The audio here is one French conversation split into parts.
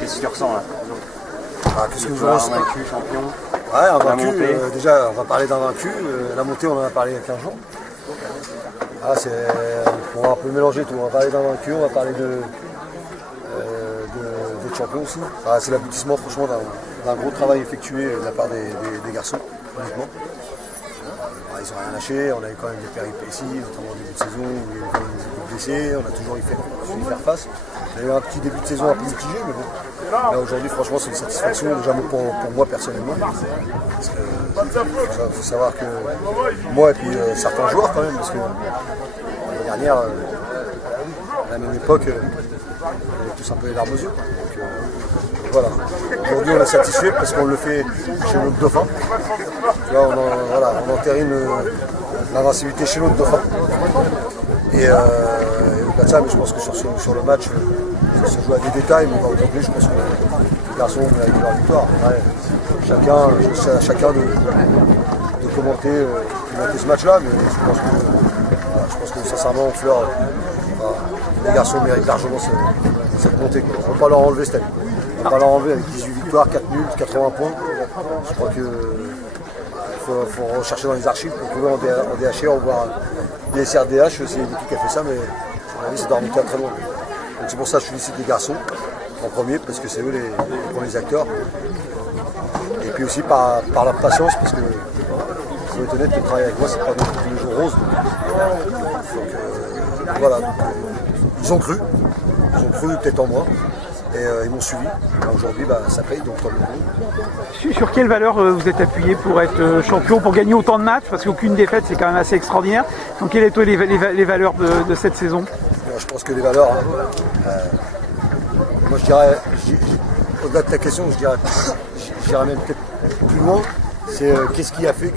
Qu'est-ce que tu ressens là? Qu'est-ce que je ressens? Vaincu, champion. Ouais, un vaincu. Déjà, on va parler d'un vaincu. La montée, on en a parlé il y a 15 jours. On va un peu mélanger tout. On va parler d'un vaincu, on va parler de champion aussi. C'est l'aboutissement franchement d'un gros travail effectué de la part des garçons, honnêtement. Ils n'ont rien lâché, on a eu quand même des péripéties, notamment au début de saison où il y avait quand même des blessés, on a toujours su y faire face. On a eu un petit début de saison un peu mitigé, mais bon. Là aujourd'hui franchement c'est une satisfaction déjà pour moi personnellement. Parce que faut savoir que moi et puis certains joueurs quand même, parce que l'année dernière, à la même époque, on avait tous un peu les larmes aux yeux. Donc voilà. Aujourd'hui on est satisfait parce qu'on le fait chez notre dauphin. Tu vois, on entérine l'invincibilité chez notre dauphin. Et au-delà de ça, mais je pense que sur le match, ça se joue à des détails, mais aujourd'hui je pense que les garçons ont mérité leur victoire. Ouais, chacun de commenter ce match-là, mais je pense que sincèrement, Fleur, les garçons méritent largement cette montée. On ne peut pas leur enlever cette année. On ne peut pas leur enlever avec 18 victoires, 4 nuls, 80 points. Je crois que faut rechercher dans les archives pour trouver en DHR, on voit des SRDH, c'est l'équipe qui a fait ça, mais à mon avis ça doit remonter à très loin. Donc c'est pour ça que je félicite les garçons en premier, parce que c'est eux les premiers acteurs. Et puis aussi par la patience, parce que il faut être honnête, le travail avec moi, c'est pas non plus tous les jours rose. Donc voilà, ils ont cru peut-être en moi. Et ils m'ont suivi. Aujourd'hui, ça paye, donc tant mieux. Sur quelle valeur vous êtes appuyé pour être champion, pour gagner autant de matchs? Parce qu'aucune défaite, c'est quand même assez extraordinaire. Donc quelles sont les valeurs de cette saison? Je pense que les valeurs, moi je dirais, au-delà de ta question, je dirais même peut-être plus loin, c'est qu'est-ce qui a fait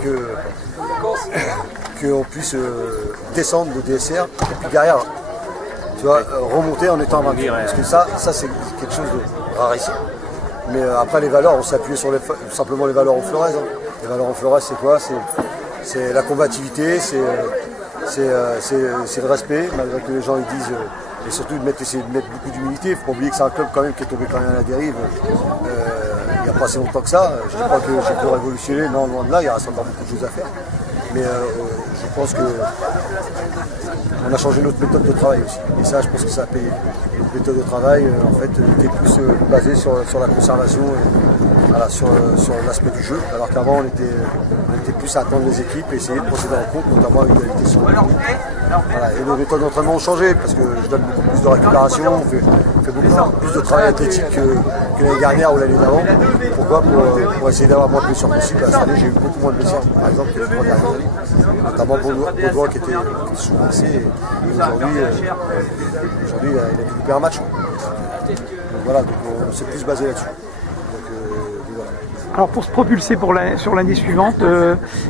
qu'on puisse descendre de DSR et puis derrière, tu vois, remonter en étant vaincu. Parce que ça c'est quelque chose de rarissime. Mais après les valeurs, on s'est appuyé sur simplement les valeurs en Flores. Les valeurs en Flores, c'est quoi? C'est la combativité, c'est le respect, malgré que les gens ils disent, et surtout essayer de mettre beaucoup d'humilité. Il ne faut pas oublier que c'est un club quand même qui est tombé quand même à la dérive il n'y a pas assez longtemps que ça. Je ne dis pas que j'ai pu révolutionner, non, loin de là, il reste encore beaucoup de choses à faire. Mais je pense qu'on a changé notre méthode de travail aussi. Et ça, je pense que ça a payé. Notre méthode de travail, en fait, était plus basée sur la conservation, sur l'aspect du jeu. Alors qu'avant, on était plus à attendre les équipes et essayer de procéder en compte, notamment avec l'égalité sur le jeu. Voilà. Et nos méthodes d'entraînement ont changé parce que je donne beaucoup plus de récupération, on fait beaucoup plus de travail athlétique que l'année dernière ou l'année d'avant. Pourquoi? Pour essayer d'avoir moins de blessures possible. Cette année, j'ai eu beaucoup moins de blessures, par exemple, que les 3 dernières années. Notamment Baudouin qui était souvent blessé. Et aujourd'hui, il a pu louper un match. Donc voilà, on s'est plus basé là-dessus. Alors pour se propulser sur l'année suivante,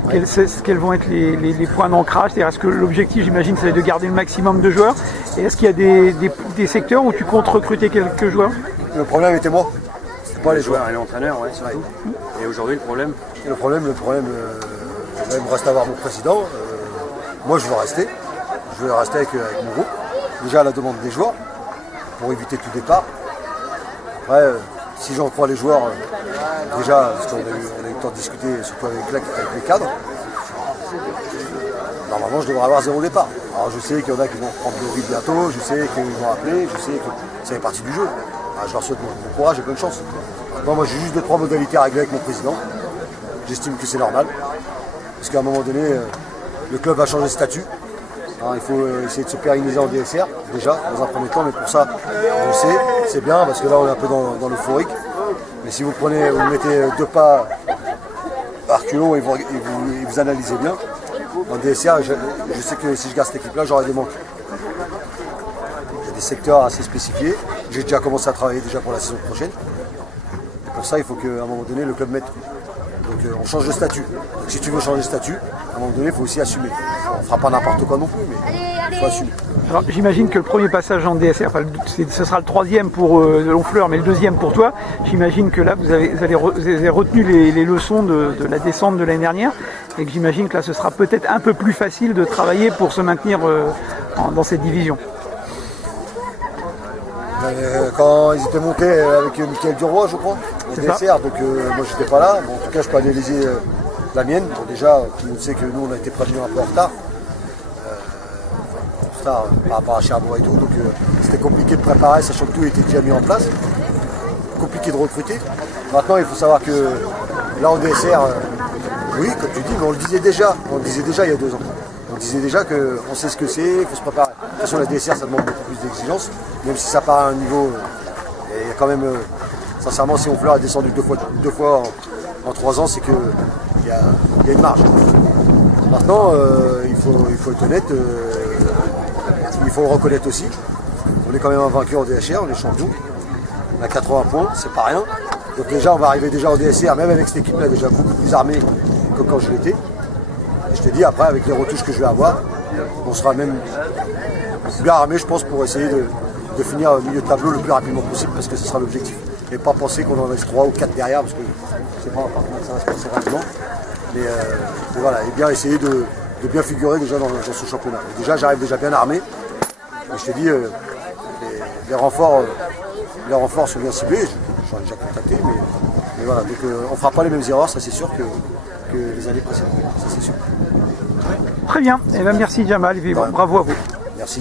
quels vont être les points d'ancrage? Est-ce que l'objectif, j'imagine, c'est de garder le maximum de joueurs? Et est-ce qu'il y a des secteurs où tu comptes recruter quelques joueurs? Le problème était moi, c'était pas les joueurs. Et l'entraîneur, ouais, surtout. Et aujourd'hui, le problème? Le problème, il me reste à voir mon président. Moi, je veux rester. Je veux rester avec mon groupe. Déjà à la demande des joueurs, pour éviter tout départ. Après, si j'en crois les joueurs, déjà, parce qu'on a eu le temps de discuter, surtout avec les cadres, normalement je devrais avoir 0 départ. Alors je sais qu'il y en a qui vont prendre le rythme bientôt, je sais qu'ils vont appeler, je sais que ça fait partie du jeu. Alors, je leur souhaite bon courage et bonne chance. Maintenant, moi j'ai juste 2-3 modalités à régler avec mon président. J'estime que c'est normal. Parce qu'à un moment donné, le club va changer de statut. Alors, il faut essayer de se pérenniser en DSR, déjà, dans un premier temps, mais pour ça, on le sait, c'est bien, parce que là, on est un peu dans l'euphorique. Mais si vous mettez 2 pas à reculons et vous analysez bien, en DSR, je sais que si je garde cette équipe-là, j'aurai des manques. Il y a des secteurs assez spécifiés. J'ai déjà commencé à travailler déjà pour la saison prochaine. Et pour ça, il faut qu'à un moment donné, le club mette. Donc on change de statut. Donc si tu veux changer de statut, à un moment donné, il faut aussi assumer. On ne fera pas n'importe quoi non plus, mais il faut assumer. Alors j'imagine que le premier passage en DSR, ce sera le 3e pour Honfleur, mais le 2e pour toi. J'imagine que là, vous avez retenu les leçons de la descente de l'année dernière, et que j'imagine que là, ce sera peut-être un peu plus facile de travailler pour se maintenir dans cette division. Quand ils étaient montés avec Mickaël Duroy, je crois, au C'est ça. DSR, donc moi j'étais pas là. Bon, en tout cas, je peux analyser la mienne. Bon, déjà, tout le monde sait que nous on a été prévenus un peu en retard. Par rapport à Cherbourg et tout, donc c'était compliqué de préparer, sachant que tout était déjà mis en place. Compliqué de recruter. Maintenant, il faut savoir que là en DSR, oui, comme tu dis, mais on le disait déjà il y a 2 ans. On disait déjà qu'on sait ce que c'est, il faut se préparer. De toute façon, la DSR, ça demande beaucoup plus d'exigence, même si ça part à un niveau. Il y a quand même, sincèrement, si Honfleur a descendu deux fois en 3 ans, c'est qu'il y a une marge. Maintenant, il faut être honnête. Il faut le reconnaître aussi. On est quand même un vainqueur au DHR, on est champion. On a 80 points, c'est pas rien. Donc déjà, on va arriver déjà au DSR, même avec cette équipe-là, déjà beaucoup plus armée que quand je l'étais. Et je te dis, après, avec les retouches que je vais avoir, on sera même bien armé, je pense, pour essayer de finir au milieu de tableau le plus rapidement possible, parce que ce sera l'objectif. Et pas penser qu'on en laisse 3 ou 4 derrière, parce que c'est pas comment ça va se passer rapidement. Mais voilà, et bien essayer de bien figurer déjà dans ce championnat. Et déjà, j'arrive déjà bien armé. Et je te dis, les renforts sont bien ciblés, j'en ai déjà contacté, mais voilà, donc on ne fera pas les mêmes erreurs, ça c'est sûr, que les années précédentes, ça c'est sûr. Très bien, et bien merci Jamal, et puis, bravo à vous.